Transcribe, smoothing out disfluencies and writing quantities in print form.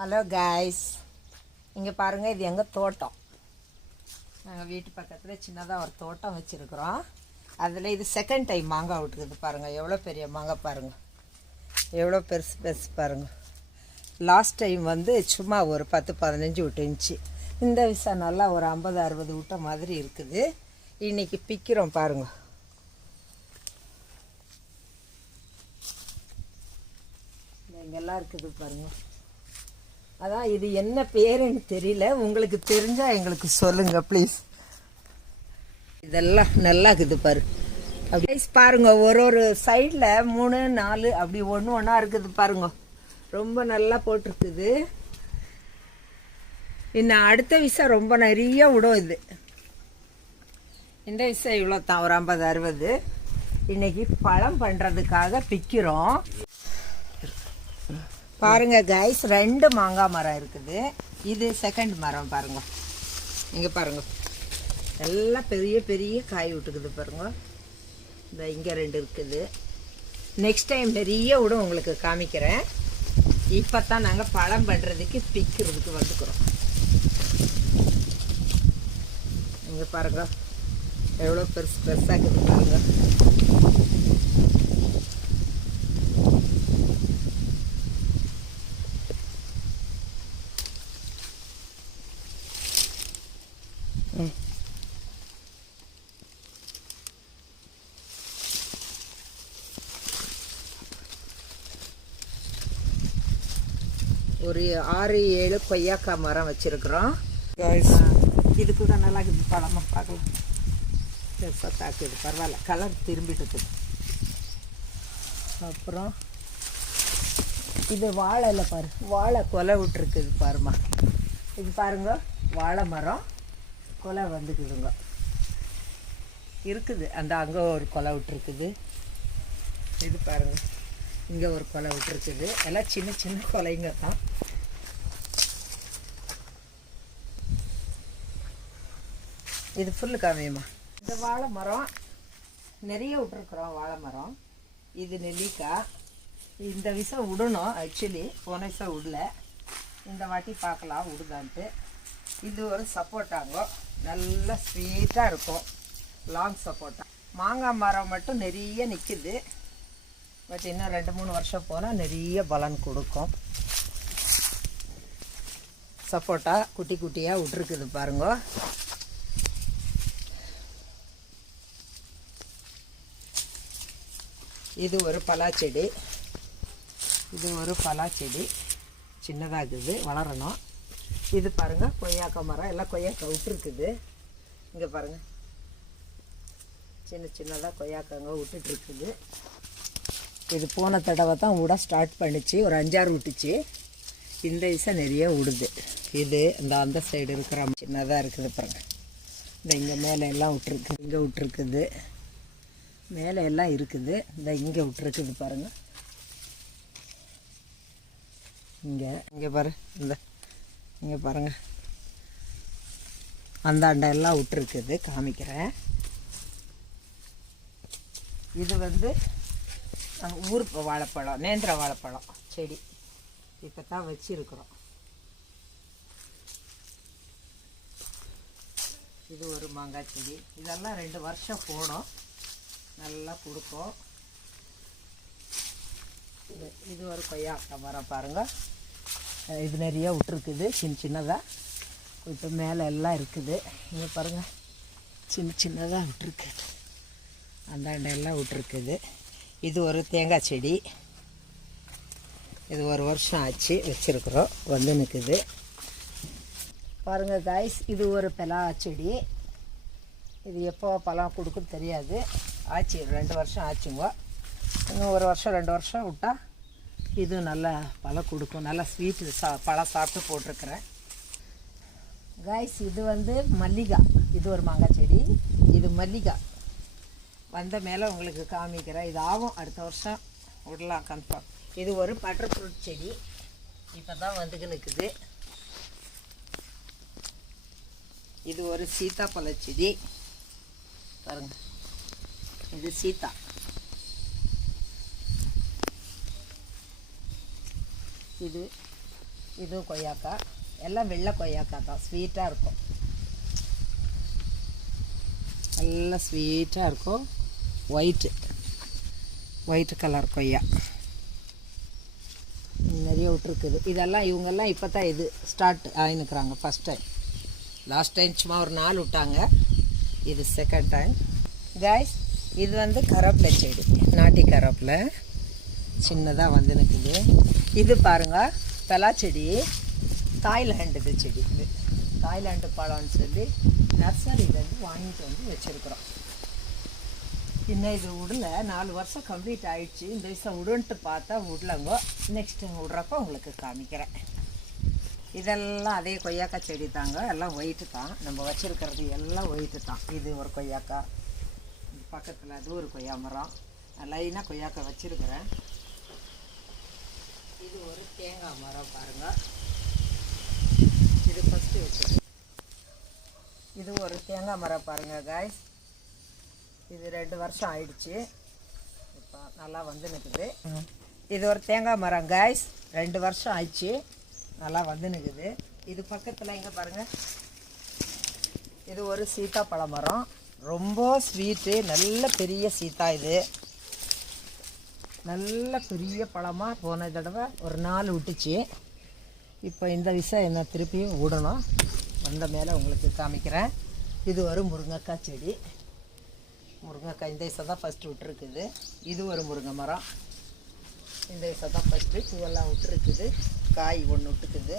Hello guys, இங்கே பாருங்கள், இது எங்கள் தோட்டம். நாங்கள் வீட்டு பக்கத்தில் சின்னதாக ஒரு தோட்டம் வச்சுருக்குறோம். அதில் இது செகண்ட் டைம் மாங்காய் விட்டுருக்குது. பாருங்கள் எவ்வளோ பெரிய மாங்காய், பாருங்கள் எவ்வளோ பெருசு பெருசு பாருங்கள். லாஸ்ட் டைம் வந்து சும்மா ஒரு 10-15 விட்டுருந்துச்சு. இந்த விஷயம் நல்லா ஒரு 50-60 விட்ட மாதிரி இருக்குது. இன்றைக்கி பிக்கிறோம் பாருங்கள். இங்கெல்லாம் இருக்குது பாருங்கள். அதான் இது என்ன பேருன்னு தெரியல, உங்களுக்கு தெரிஞ்சால் எங்களுக்கு சொல்லுங்கள் ப்ளீஸ். இதெல்லாம் நல்லா இருக்குது பாரு. அப்படி பாருங்க, ஒரு சைடில் 3-4 அப்படி ஒன்றா இருக்குது பாருங்க. ரொம்ப நல்லா போட்டிருக்குது. இன்னும் அடுத்த விஷயம் ரொம்ப நிறைய விடும். இது இந்த விஷயம் இவ்வளோ தான், ஒரு 50-60. இன்னைக்கு பழம் பண்ணுறதுக்காக பிக்கிறோம். பாருங்க கைஸ், 2 மாங்காய் மரம் இருக்குது. இது செகண்ட் மரம் பாருங்க. இங்கே பாருங்க, எல்லாம் பெரிய பெரிய காய் விட்டுக்குது பாருங்க. இந்த இங்கே 2 இருக்குது. நெக்ஸ்ட் டைம் நிறைய விட உங்களுக்கு காமிக்கிறேன். இப்போ தான் நாங்கள் பழம் பண்ணுறதுக்கு பிக்கிறதுக்கு வந்துக்கிறோம். இங்கே பாருங்க எவ்வளோ பெருசு பெருசாக இருக்குது பாருங்க. ஒரு 6-7 கொய்யாக்காய் மரம் வச்சிருக்கிறோம். இது கூட நல்லா இருக்குது. பழமாக பார்க்கலாம், பெருசாக தாக்குது, பரவாயில்ல, கலர் திரும்பிட்டு. அப்புறம் இது வாழையில் பாரு, வாழை கொலை விட்டுருக்குது பாருமா. இது பாருங்க, வாழை மரம் கொலை வந்துக்குதுங்க இருக்குது. அந்த அங்கே ஒரு கொலை விட்டுருக்குது. இது பாருங்க, இங்கே ஒரு கொலை விட்டுருக்குது. எல்லாம் சின்ன சின்ன கொலைங்க தான். இது ஃபுல்லு காமியம்மா. இந்த வாழை மரம் நிறைய விட்டுருக்குறோம். வாழை மரம் இது நெல்லிக்காய். இந்த விஷம் விடணும், ஆக்சுவலி போன விஷம் விடல. இந்த வாட்டி பார்க்கலாம் விடுதான்ட்டு. இது ஒரு சப்போட்டாங்க, நல்லா ஸ்வீட்டாக இருக்கும், லாங் சப்போட்டா. மாங்காய் மரம் மட்டும் நிறைய நிற்கிது. பட் இன்னும் 2-3 வருஷம் போனால் நிறைய பலன் கொடுக்கும். சப்போட்டா குட்டி குட்டியாக விட்டுருக்குது பாருங்க. இது ஒரு பலாச்செடி. இது ஒரு பலாச்செடி சின்னதாக இருக்குது, வளரணும். இது பாருங்கள் கொய்யாக்காய் மரம், எல்லாம் கொய்யாக்காய் விட்டுருக்குது. இங்கே பாருங்கள், சின்ன சின்னதாக கொய்யாக்காங்க விட்டுட்டுருக்குது. இது போன தடவை தான் விட ஸ்டார்ட் பண்ணிச்சு, ஒரு 5-6 விட்டுச்சு. இந்த விஷயம் நிறைய விடுது. இது இந்த அந்த சைடு இருக்கிற சின்னதாக இருக்குது பாருங்கள். இந்த இங்கே மேலே எல்லாம் விட்டுருக்கு, இங்கே விட்டுருக்குது, மேலே எல்லாம் இருக்குது. இந்த இங்கே விட்டுருக்குது பாருங்கள். இங்கே பாரு, இந்த இங்கே பாருங்கள், அந்த அண்டை எல்லாம் விட்டுருக்குது, காமிக்கிறேன். இது வந்து ஊர் வாழைப்பழம், நேந்திர வாழைப்பழம் செடி இப்போ தான் வச்சுருக்குறோம். இது ஒரு மாங்காய் செடி. இதெல்லாம் 2 வருஷம் போடும், நல்லா கொடுக்கும். இது ஒரு கொய்யாக்காய் மரம் பாருங்கள். இது நிறைய விட்டுருக்குது, சின்ன சின்னதாக. இப்போ மேலே எல்லாம் இருக்குது. இங்கே பாருங்கள், சின்ன சின்னதாக விட்டுருக்கு, அந்தாண்ட எல்லாம் விட்டுருக்குது. இது ஒரு தேங்காய் செடி. இது 1 வருஷம் ஆச்சு வச்சுருக்குறோம், வந்து நிற்குது பாருங்கள் காய்ஸ். இது ஒரு பலா செடி. இது எப்போ பழம் கொடுக்குன்னு தெரியாது. ஆச்சு 2 வருஷம் ஆச்சுங்க. இன்னும் 1 வருஷம் 2 வருஷம் விட்டால் இது நல்லா பழம் கொடுக்கும். நல்லா ஸ்வீட்டு பழம் சாப்பிட்டு போட்டிருக்கிறேன் காய்ஸ். இது வந்து மல்லிகா. இது ஒரு மாங்காய் செடி. இது மல்லிகா வந்த மேலே உங்களுக்கு காமிக்கிறேன். இது ஆகும், அடுத்த வருஷம் விடலாம் கன்ஃபார்ம். இது ஒரு பட்டர் ஃப்ரூட் செடி, இப்போ தான் வந்துக்கு நிற்குது. இது ஒரு சீத்தாப்பழ செடி பாருங்க. இது சீத்தா. இது இதுவும் கொய்யாக்காய், எல்லாம் வெள்ளை கொய்யாக்காய் தான், ஸ்வீட்டாக இருக்கும், நல்லா ஸ்வீட்டாக இருக்கும். ஒயிட்டு கலர் கொய்யா நிறைய விட்டுருக்குது. இதெல்லாம் இவங்கெல்லாம் இப்போ தான் இது ஸ்டார்ட் ஆகினுக்குறாங்க. ஃபஸ்ட் டைம், லாஸ்ட் டைம் சும்மா ஒரு 4 விட்டாங்க, இது செகண்ட் டைம். காய்ஸ் இது வந்து கருவேப்பிலை செடி, நாட்டி கருவேப்பிலை சின்னதாக வந்து நிற்குது. இது பாருங்கள் பலாச்செடி, தாய்லாண்டு இது செடி, இது தாய்லாண்டு பழம்னு சொல்லி நர்சரியிலேருந்து வாங்கிட்டு வந்து வச்சுருக்குறோம். இன்னும் இது விடல, 4 வருஷம் கம்ப்ளீட் ஆகிடுச்சு. இந்த விஷயம் விடுன்ட்டு பார்த்தா விடலங்கோ. நெக்ஸ்ட் டைம் விட்றப்ப உங்களுக்கு காமிக்கிறேன். இதெல்லாம் அதே கொய்யாக்காய் செடி தாங்க, எல்லாம் ஒயிட்டு தான். நம்ம வச்சுருக்கிறது எல்லாம் ஒயிட்டு தான். இது ஒரு கொய்யாக்காய், பக்கத்தில் அது ஒரு கொய்யா மரம், லைனாக கொய்யாக்காய் வச்சுருக்கிறேன். இது ஒரு தேங்காய் மரம் பாருங்கள், இது ஃபஸ்ட்டு வச்சுருக்கு. இது ஒரு தேங்காய் மரம் பாருங்கள் காய்ஸ், இது 2 வருஷம் ஆயிடுச்சு, இப்போ நல்லா வந்து நிற்குது. இது ஒரு தேங்காய் மரம் காய்ஸ், 2 வருஷம் ஆயிடுச்சு, நல்லா வந்து நிற்குது. இது பக்கத்தில் இங்கே பாருங்கள், இது ஒரு சீத்தாப்பழ மரம், ரொம்ப ஸ்வீட்டு, நல்ல பெரிய சீத்தா. இது நல்ல பெரிய பழமாக போன தடவை ஒரு 4 விட்டுச்சு. இப்போ இந்த விஷயம் என்ன திருப்பியும் விடணும், வந்த மேலே உங்களுக்கு காமிக்கிறேன். இது ஒரு முருங்கைக்காய் செடி, முருங்கைக்காய் இந்த விஷயம் தான் ஃபஸ்ட்டு விட்டுருக்குது. இது ஒரு முருங்கை மரம், இந்த விஷயம் தான் ஃபஸ்ட்டு பூவெல்லாம் விட்டுருக்குது, காய் ஒன்று விட்டுக்குது.